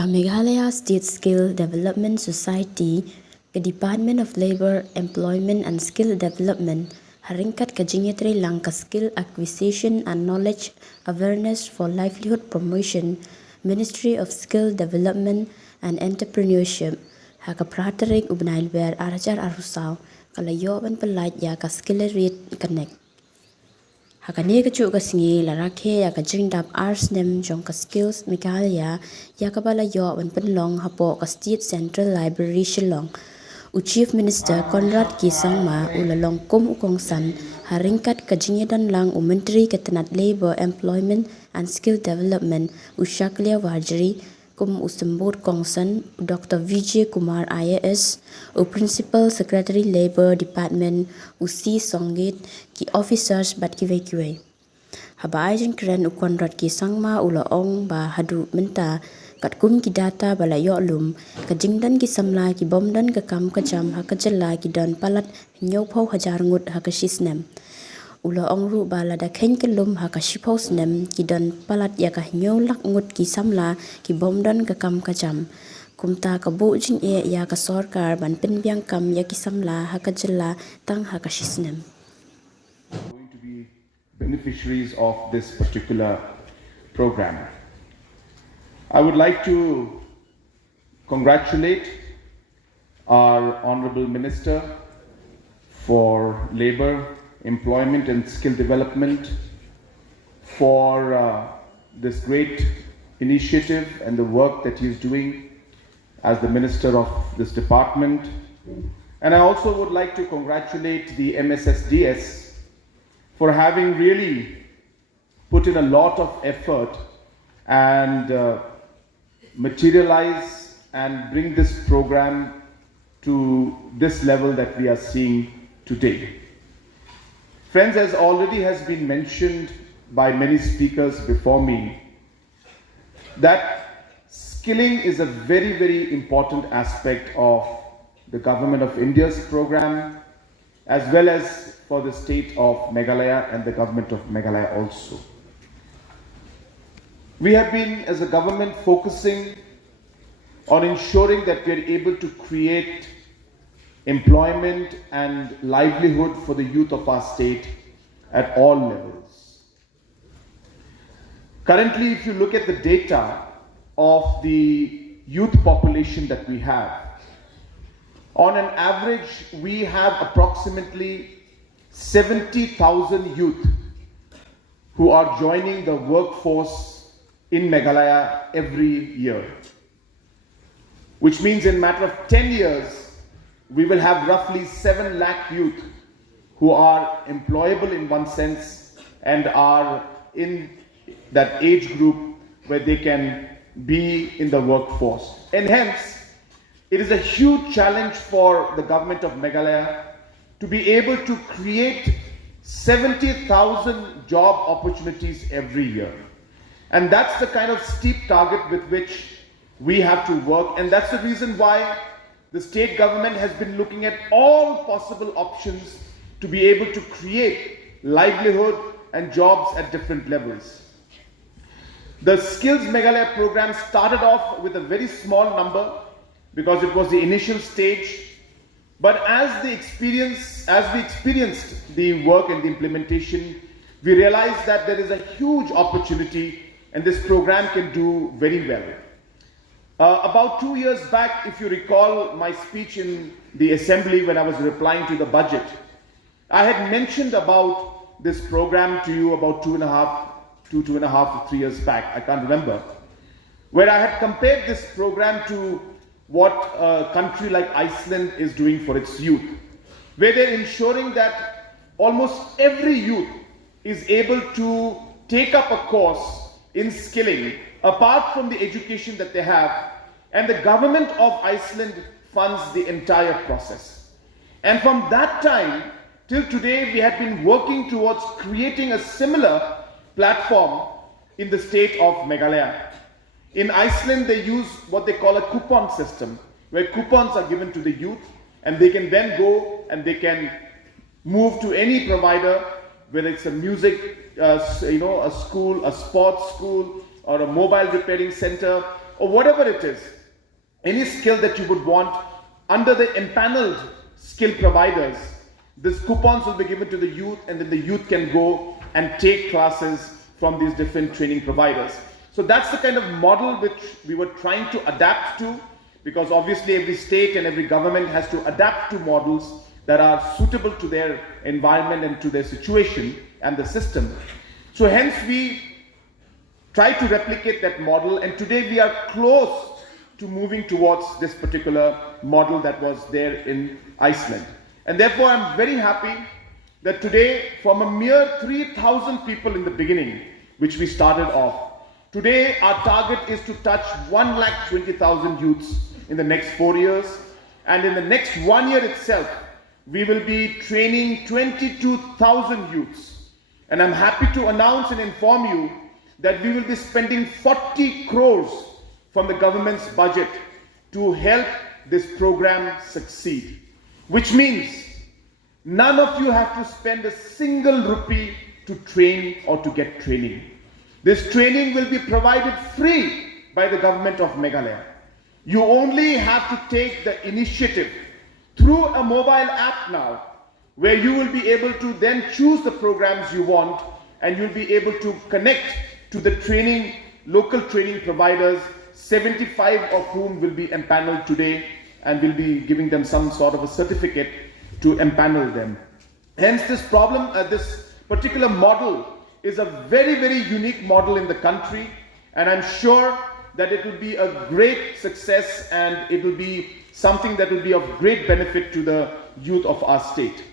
Meghalaya State Skill Development Society, the Department of Labor, Employment and Skill Development, haringkat kajingetri langka skill acquisition and knowledge awareness for livelihood promotion, Ministry of Skill Development and Entrepreneurship, Haka pratarik ubnailwer arajar arusau, kalayoban pelaj ya ka skill read connect. Hakane kacu kasingi larake ya ka jingdap Snem jong ka skills Meghalaya ya ka bala yo wan penlong HAPOH ka State Central Library Shillong. Chief Minister CONRAD ki sangma ulalong kum ukongsan haringkat ka jingedan lang Menteri Ketenat Labor, Employment and Skill Development Shaklia Wajri kum usembur kongsan Dr. Vijay Kumar IAS Principal Secretary Labor Department C Songit ki officers bat ki vekue. Habai jing kren CONRAD ki sangma ulaong ba hadu menta kat kum ki data bala yo lum ka jingdan ki samla ki bomdan ka kam ka jam haka jalla ki don palat nyau phau hajar ngut haka Shisnem. Ula ongru bala da khen ke lum haka shipau Snem ki don palat ya ka nyau lak ngut ki samla ki bomdan ka kam ka jam. Kumta ka bu jing e ya ka sorkar ban pen biang kam ya ki samla haka jalla tang haka Shisnem. Going to be beneficiaries of this particular program. I would like to congratulate our Honorable Minister for Labour, Employment and Skill Development for this great initiative and the work that he is doing as the Minister of this department. And I also would like to congratulate the MSSDS for having really put in a lot of effort and materialize and bring this program to this level that we are seeing today. Friends, as already has been mentioned by many speakers before me, that skilling is a very, very important aspect of the Government of India's program, as well as for the state of Meghalaya and the Government of Meghalaya also. We have been, as a government, focusing on ensuring that we are able to create employment and livelihood for the youth of our state at all levels. Currently, if you look at the data of the youth population that we have, on an average, we have approximately 70,000 youth who are joining the workforce in Meghalaya every year, which means in a matter of 10 years, we will have roughly 7 lakh youth who are employable in one sense and are in that age group where they can be in the workforce. And hence, it is a huge challenge for the government of Meghalaya to be able to create 70,000 job opportunities every year. And that's the kind of steep target with which we have to work, and that's the reason why the state government has been looking at all possible options to be able to create livelihood and jobs at different levels. The Skills Meghalaya program started off with a very small number because it was the initial stage, but as we experienced the work and the implementation, we realized that there is a huge opportunity and this program can do very well. About 2 years back, if you recall my speech in the assembly when I was replying to the budget, I had mentioned about this program to you about 2.5 to 3 years back, I can't remember, where I had compared this program to what a country like Iceland is doing for its youth, where they're ensuring that almost every youth is able to take up a course in skilling apart from the education that they have, and the government of Iceland funds the entire process. And from that time till today, we have been working towards creating a similar platform in the state of Meghalaya. In Iceland, they use what they call a coupon system, where coupons are given to the youth and they can then go and they can move to any provider, whether it's a music, a school, a sports school, or a mobile repairing center, or whatever it is, any skill that you would want under the empaneled skill providers, these coupons will be given to the youth, and then the youth can go and take classes from these different training providers. So that's the kind of model which we were trying to adapt to, because obviously every state and every government has to adapt to models that are suitable to their environment and to their situation and the system. So hence we try to replicate that model, and today we are close to moving towards this particular model that was there in Iceland. And therefore I'm very happy that today, from a mere 3,000 people in the beginning, which we started off, today our target is to touch 1,20,000 youths in the next 4 years, and in the next 1 year itself, we will be training 22,000 youths. And I'm happy to announce and inform you that we will be spending 40 crores from the government's budget to help this program succeed. Which means none of you have to spend a single rupee to train or to get training. This training will be provided free by the government of Meghalaya. You only have to take the initiative through a mobile app now, where you will be able to then choose the programs you want, and you'll be able to connect to the training, local training providers, 75 of whom will be empaneled today, and will be giving them some sort of a certificate to empanel them. Hence this this particular model is a very, very unique model in the country, and I'm sure that it will be a great success, and it will be something that will be of great benefit to the youth of our state.